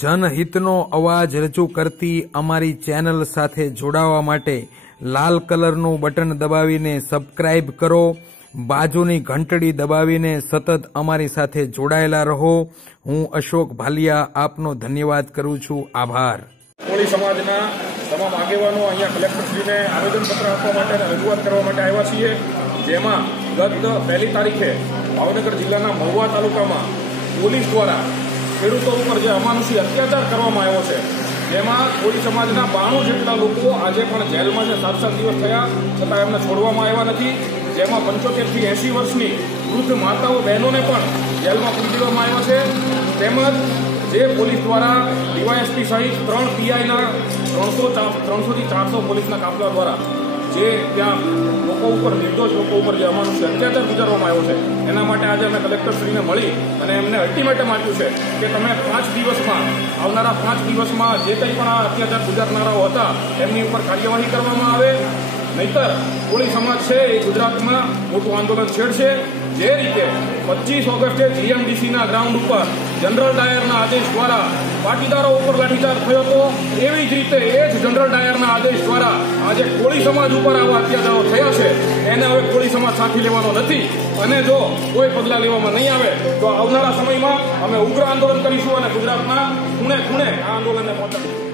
જનહિતનો અવાજ રજૂ કરતી અમારી ચેનલ સાથે જોડાવા માટે લાલ કલરનું બટન દબાવીને સબસ્ક્રાઇબ કરો, બાજુની ઘંટડી દબાવીને સતત અમારી સાથે જોડાયેલા રહો। હું અશોક ભાલિયા આપનો ધન્યવાદ કરું છું। આભાર। કોળી સમાજના તમામ આગેવાનો અહીંયા કલેક્ટરશ્રીને આવેદનપત્ર આપવા માટે અને રજૂઆત કરવા માટે આવ્યા છીએ, જેમાં ગત 1 તારીખે ભાવનગર જિલ્લાના મહુવા તાલુકામાં પોલીસ દ્વારા ખેડૂતો ઉપર જે અમાનુષી અત્યાચાર કરવામાં આવ્યો છે, જેમાં કોળી સમાજના 92 જેટલા લોકો આજે પણ જેલમાં છે। 7 દિવસ થયા છતાં એમને છોડવામાં આવ્યા નથી, જેમાં 75 થી 80 વર્ષની વૃદ્ધ માતાઓ બહેનોને પણ જેલમાં પૂરી દેવામાં આવ્યા છે। તેમજ જે પોલીસ દ્વારા ડીવાયએસપી સહિત 3 પીઆઈના 300 થી 400 પોલીસના કાફલા દ્વારા જે ત્યાં લોકો ઉપર, નિર્દોષ લોકો ઉપર જે અમાનુષી અત્યાચાર ગુજારવામાં આવ્યો છે, એના માટે આજે અમે કલેક્ટરશ્રીને મળી અને એમને અલ્ટિમેટમ આપ્યું છે કે તમે 5 દિવસમાં, આવનારા 5 દિવસમાં જે કંઈ પણ આ અત્યાચાર ગુજારનારાઓ હતા એમની ઉપર કાર્યવાહી કરવામાં આવે, નહીતર કોળી સમાજ છે એ ગુજરાતમાં મોટું આંદોલન છેડશે। જે રીતે 25 ઓગસ્ટે જીએમડીસીના ગ્રાઉન્ડ ઉપર જનરલ ડાયરના આદેશ દ્વારા પાટીદારો ઉપર લાઠીચાર્જ થયો હતો, એવી જ રીતે એ જ જનરલ ડાયરના આદેશ દ્વારા આજે કોળી સમાજ ઉપર આવા અત્યાચારો થયા છે, એને હવે કોળી સમાજ સાથી લેવાનો નથી અને જો કોઈ પગલાં લેવામાં નહીં આવે તો આવનારા સમયમાં અમે ઉગ્ર આંદોલન કરીશું અને ગુજરાતના ખૂણે ખૂણે આ આંદોલનને પહોંચાડીશું।